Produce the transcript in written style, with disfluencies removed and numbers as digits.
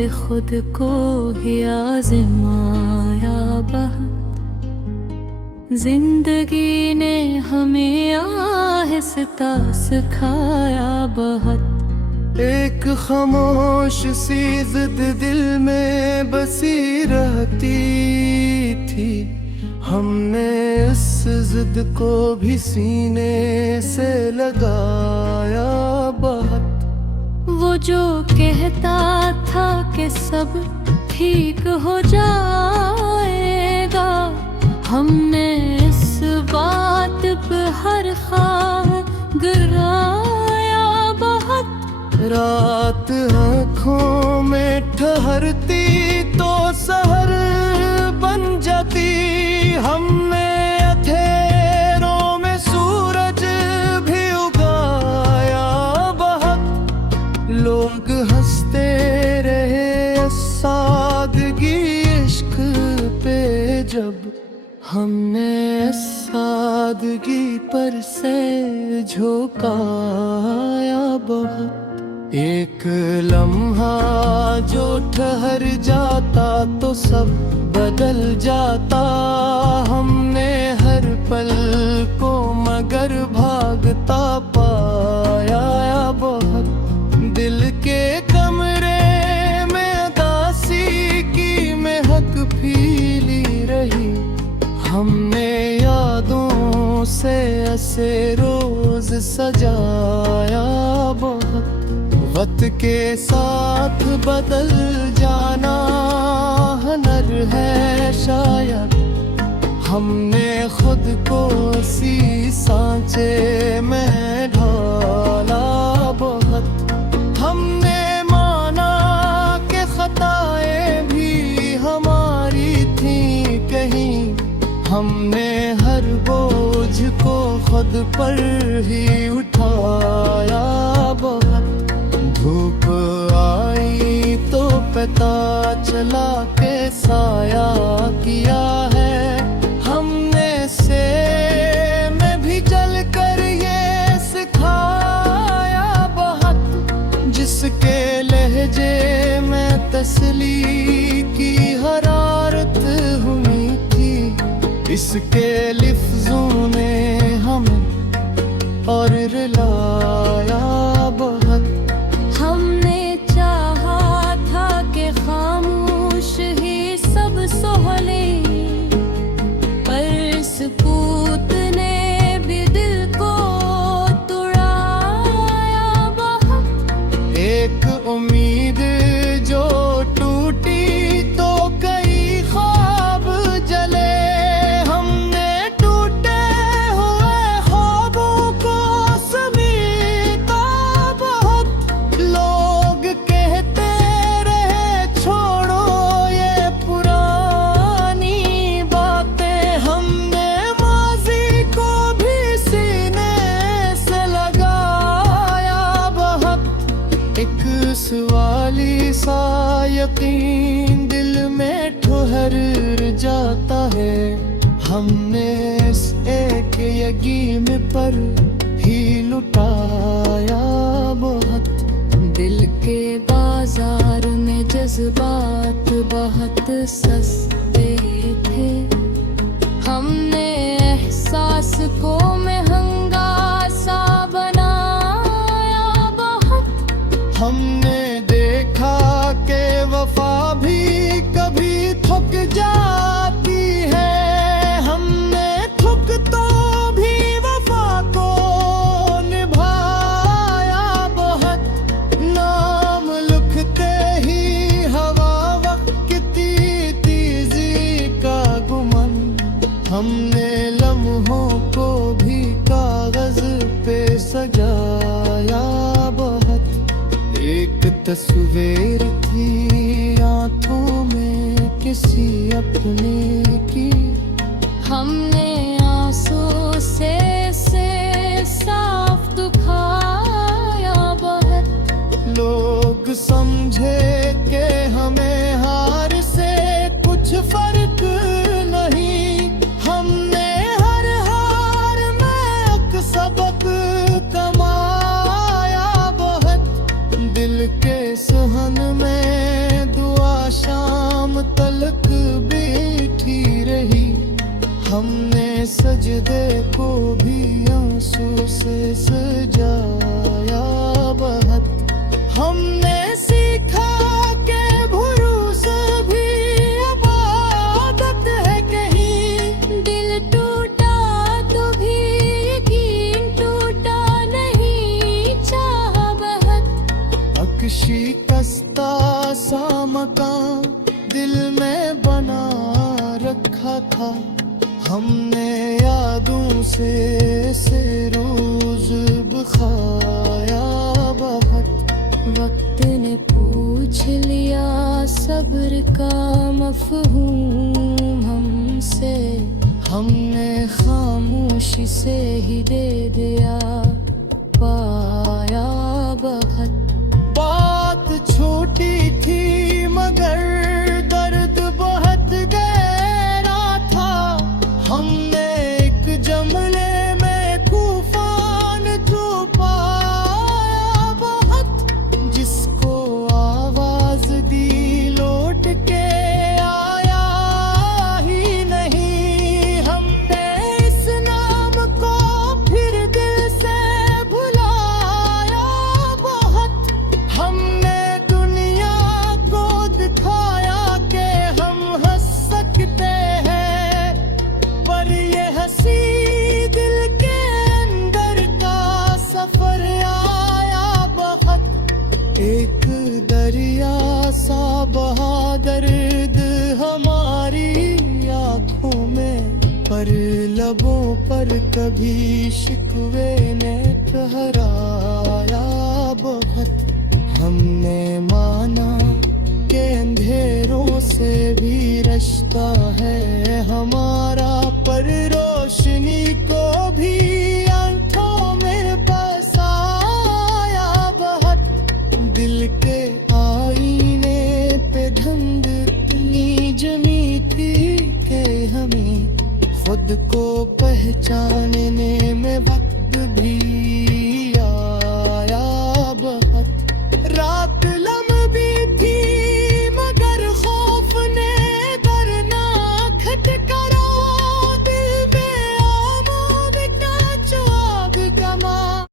पे खुद को ही आज़माया बहुत। जिंदगी ने हमें आहिस्ता सिखाया बहुत। एक खामोश सी जिद दिल में बसी रहती थी, हमने इस जिद को भी सीने से लगाया बहुत। वो जो कहता था कि सब ठीक हो जाएगा, हमने इस बात पे हर ख्वाब गिराया बहुत। रात आँखों में ठहरती तो सहर बन जाती, हमने अंधेरों में सूरज भी उगाया बहुत। लोग हंसते रहे सादगी इश्क पे, जब हमने सादगी पर से झुकाया बहुत। एक लम्हा जो ठहर जाता तो सब बदल जाता, हमने हर पल को मगर भागता पाया बहुत। दिल के कमरे में उदासी की महक फैली रही, हमने यादों से ऐसे रोज सजाया बहुत। वक्त के साथ बदल जाना हुनर है शायद, हमने खुद को इसी सांचे में ढाला बहुत। हमने माना कि खताएं भी हमारी थी कहीं, हमने हर बोझ को खुद पर ही उठाया बहुत। धूप आई तो पता चला के साया किया है, हमने से में भी जल कर ये सिखाया बहुत। जिसके लहजे में तसली की हरारत हुई थी, इसके लिफ्ज़ों ने हमें और रुलाया बहुत। हमने चाहा था कि खामोश ही सब सोहले, पर इस पूत ने भी दिल को तुड़ाया बहुत। एक उम्मीद जो टूटी तो कई ख्वाब जले, हमने टूटे हुए ख्वाबों को समेटा बहुत। लोग कहते रहे छोड़ो ये पुरानी बातें, हमने माजी को भी सीने से लगाया बहुत। एक सवाली सा यकीन दिल में ठहर जाता है, हमने इस एक यकीन पर ही लुटाया बहुत। दिल के बाजार में जज्बात बहुत सस्ते थे, हमने एहसास को महंगा सा बनाया बहुत। हमने देखा कि वफा भी कभी थक जाती है, हमने थक तो भी वफा को निभाया बहुत। नाम लिखते ही हवा वक्त की तेजी का गुमान, हमने लम्हों को भी कागज पे सजाया बहुत। एक तस्वीर थी आंखों में किसी अपने की, हमने आंसू से साफ दुखाया बहुत। लोग समझे कि हमें हार से कुछ फर्क नहीं, हमने हर हार में एक सबक कमाया बहुत। दिल के सहन में रास्ते को भी आंसू से सजाया बहुत। हमने सीखा के भरोसा भी इबादत है कहीं। दिल टूटा तो भी यकीन टूटा नहीं, चाहा बहुत। अक्शी कस्ता सा मकान दिल में बना रखा था हमने, यादों से रोज बखाया बहुत। वक्त ने पूछ लिया सब्र का मफहूम हमसे, हमने खामोशी से ही दे दिया पाया बहुत। बात छोटी थी मगर दर्द बहुत गहरा था। हमने एक जमले में तूफान छुपाया बहुत। जिसको आवाज दी लौट के आया ही नहीं। हमने इस नाम को फिर दिल से भुलाया बहुत। हमने दुनिया को दिखाया कि हम हंस सकते हैं, पर ये हंसी दिल के अंदर का सफर आया बहुत। एक दरिया सा बहा दर्द हमारी आंखों में, पर लबों पर कभी शिकवे ने ठहरा